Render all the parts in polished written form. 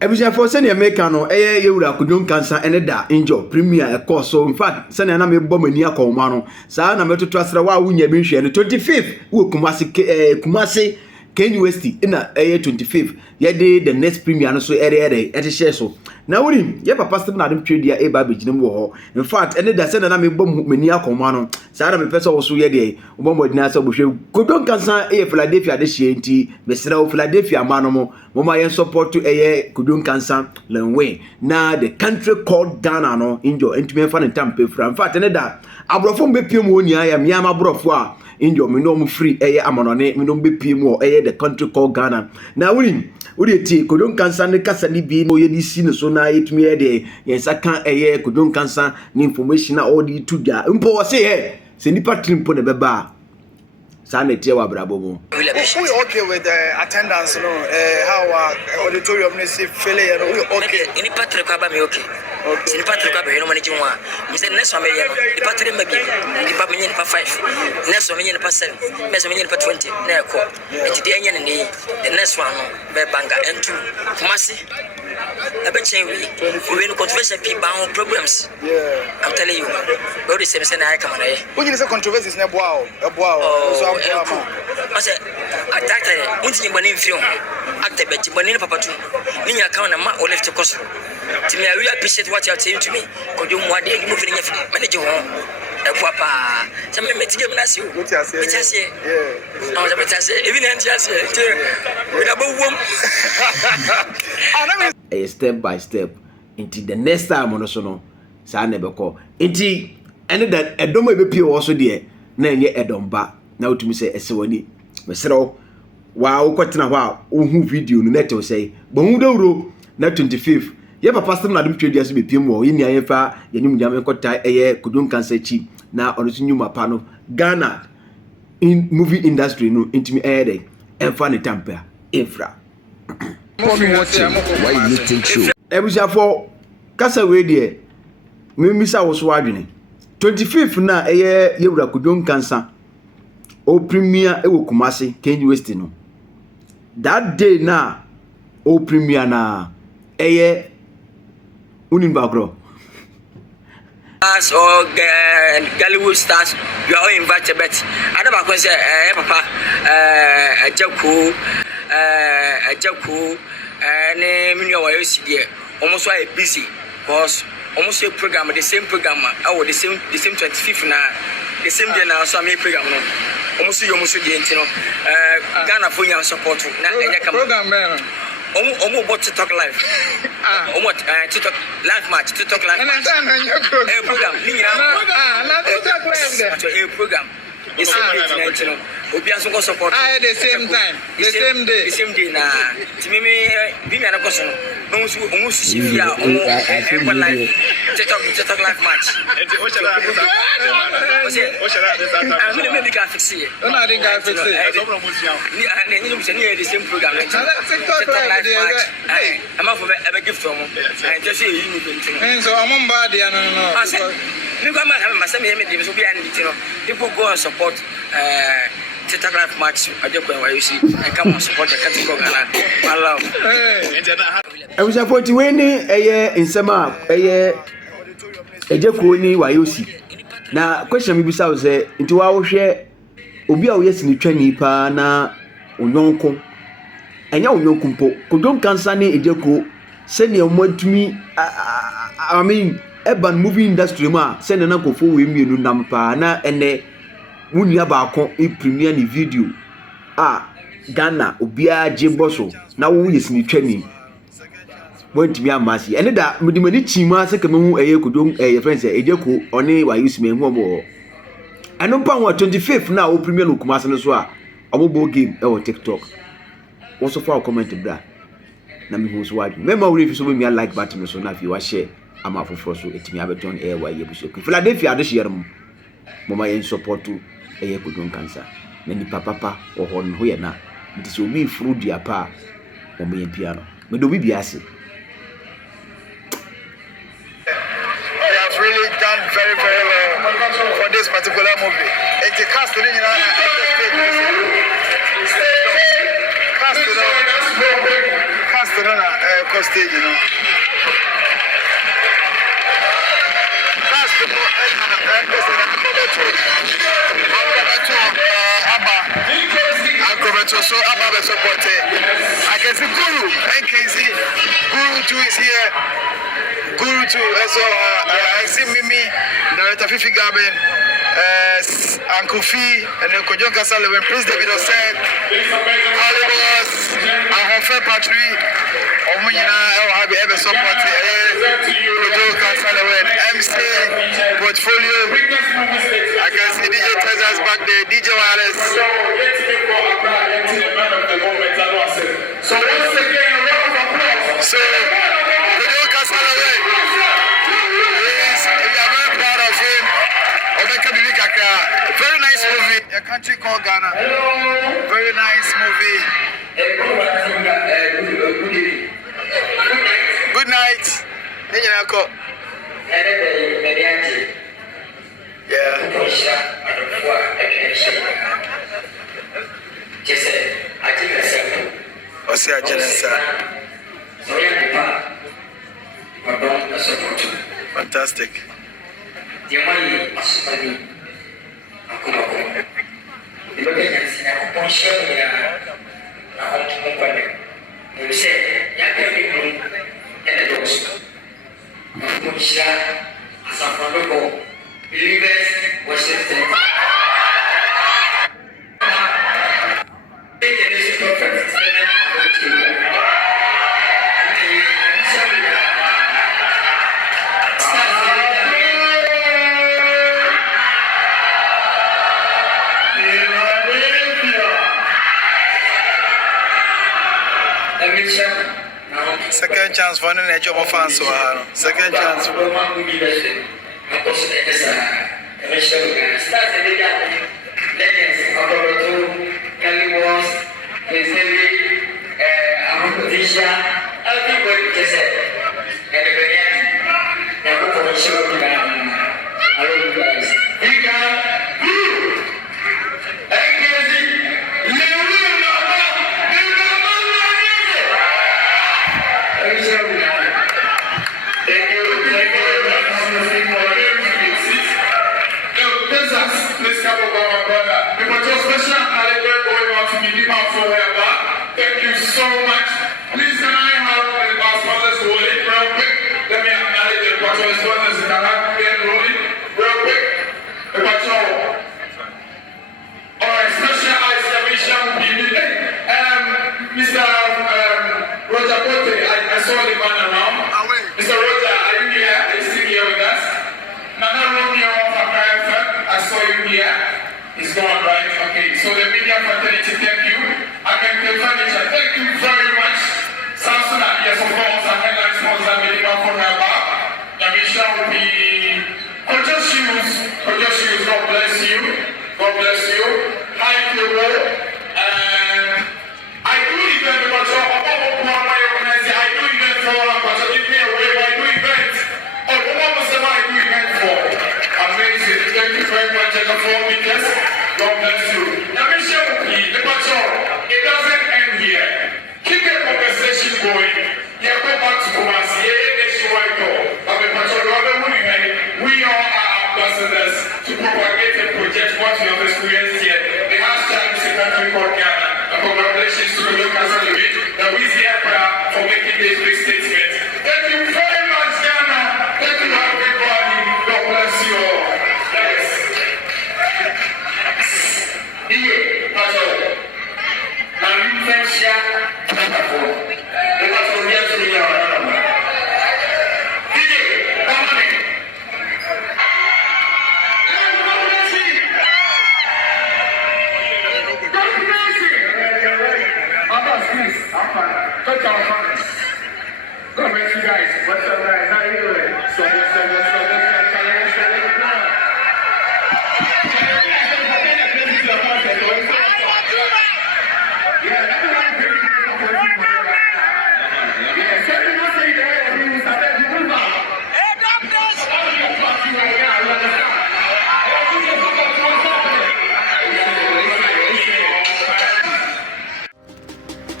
Ebusha for send America no ye wura Kojo Nkansa ene da injo premier e course so in fact send na me bom ani akoma no saa na metoto asra wa wunya bi hwe no 25th wo Kumasi Kyei-duah ina 25th ye de the next premier no so ere share so na wuri ye papa stem na dem twedia e ba beginem wo ho in fact ene da send na me bom mani akoma no saa na me pese wo so ye de wo bom adina so bo hwe Kojo Nkansa e Philadelphia de hye nti mesra wo Philadelphia ma no mo mama yen support to Kojo Nkansa lenwe na the country called Ghana no injo entime fa ne tampe fra in fact ne da abrofo mbepiem woni aya miam abrofo a injo me no free amonone me no mbepiem wo the country called Ghana na wuri ti Kojo Nkansa ne kasa ni bi no ye di si ne so na etumi de yen saka Kojo Nkansa ni information na all di tuja mpo wo se se nipa trimpo ne beba Sana tia wa brabo mo. We okay with the attendance, you know, how our auditorium is feeling, you know, we okay. Any patrick about me okay. Okay. Any patrick about you know managing one. Mr. Next one, the patrick maybe the pavilion for 5. Next one for 7. Next one for 20. Never call. And today the next one be banga and 2. Kumasi. I bet you we will controversy people on programs. Yeah. I'm telling you. Go the same I come on. When you say controversy is not wow. I said, I acted until you film. Acted, but you money papa too. Ninya account and ma or left to cost. To me, I really appreciate what you're saying to me. Could you one day move in your manager home? A papa, some met him as you. What I say, yeah. I was about to say, even just a step by step into the next time on so sa never call. Inti, and that a domo be also there. Na ye edomba. Na utumi say esewani mesero wa ukotena hwa ohu video no net say bohu dawro na 25th ye papa stem na dem twedia so bepiem wo ye nia ye fa ye nim nyame kota Kojo Nkansa chi na ono so nyuma pa no Ghana in movie industry no intimi dey enfa ne tampa infra why you think so ebusia for kasa we de memisa wo so adwene 25th na ye wura Kojo Nkansa o premier ewo Kumasi Kyei-duah no that day na o premier na unin bagro as or Hollywood stars you are all invited but I never can say papa Jaku and me know why see there almost why busy because almost a program the same program the same 25th na the same day now so me program no almost you almost dey ntino Ghana for your support na program man about to talk live to talk live match to talk live match program program the same day obi aso go support the same time the same day na timimi bi me na go so no almost see fear live to talk live match I'm going to make a fix it. I'm not going to fix it. The same program. I'm off of a gift from him. I just say you so I'm on body and I said, you got my people go and support Telegraph match. I don't know why you see. I come and support the category. I love. I was a 40 in summer. Ejeko ni wayosi na question mi bisa wo say nti wa wo hwe obi a wo yesi ni twani pa na onyonko enya onyonko mpo Kojo Nkansa ni ejeko se ne omatumi I mean urban movie industry ma se ne na kofo we mienu nam pa na ene munia ba ko e premier ni video Ghana obi a jeboso na wo yesi ni twani want me amasi ene da medimani chima se kamahu Kojo friends ejeko oni wa use me hu obo eno pa 25th na o premier no Kumasi no so a obo game e o TikTok wo so for comment bra na me hu so wadu mema we fi so me like button so na fi wa share ama foforo so etimi abeton wa yebuso Philadelphia de share mo mama yen support to Kojo Nkansa na ni papa o ho no ye na nti so mi furu dia pa o me yen piano me do bi ase. Really done very well for this particular movie. It's a casting, you know, cast last cost stage, you know. Last so Abba support. I can see Guru, NKC, Guru 2 is here. Guru 2, so I see Mimi, Director Fifi Gabin, Uncle Fee, and then Kojo Nkansa, Prince David Hussein, Alibos, Ahonfe Patri, Omuyina, I'll ever support Kojo Nkansa, MC, Portfolio. I can see DJ Tezas back there, DJ Wireless. So once again, a round of applause. So, Kojo Nkansa, we are very proud of him. Very nice movie, a country called Ghana. Very nice movie. Good night. Yeah. What's your agenda? Fantastic. Second chance for any job of fans. Second chance. Thank you so much. Please, can I have our sponsors rolling real quick? Let me acknowledge the patrol sponsors in the rolling real quick. The patrol. Alright, special exclamation will be Mr. Roger Bote. I saw the man around. Mr. Roger, are you here? Are you still here with us? Nana Romeo from FM, I saw you here. It's gone, right? Okay, so the media fraternity, thank you. I can furniture, thank you very much. Samson, yes, of course, our headline sponsor, Medical for her back. Yamisha will be Kojo Shoes. God bless you. God bless you. Hi, Kyei-duah. And I do event, but I do event for but give me away, I do event. Oh, what was the one I do event for? Amazing. Thank you very much, and the 4 meters. God bless you. Yamisha will be the patrol. It doesn't end here. Keep the conversation going. Yeah, go back to Kumasi. We all are ambassadors to propagate and project what we have experienced here. The hashtag is a country called Ghana. And congratulations to the local celebrate, the Wizzy Emperor, for making this big statement. Thank you very much, Ghana. Thank you, everybody. God bless you all. Yes. Yeah, that's all. Now you can share.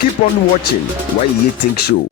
Keep on watching Why You Think Show.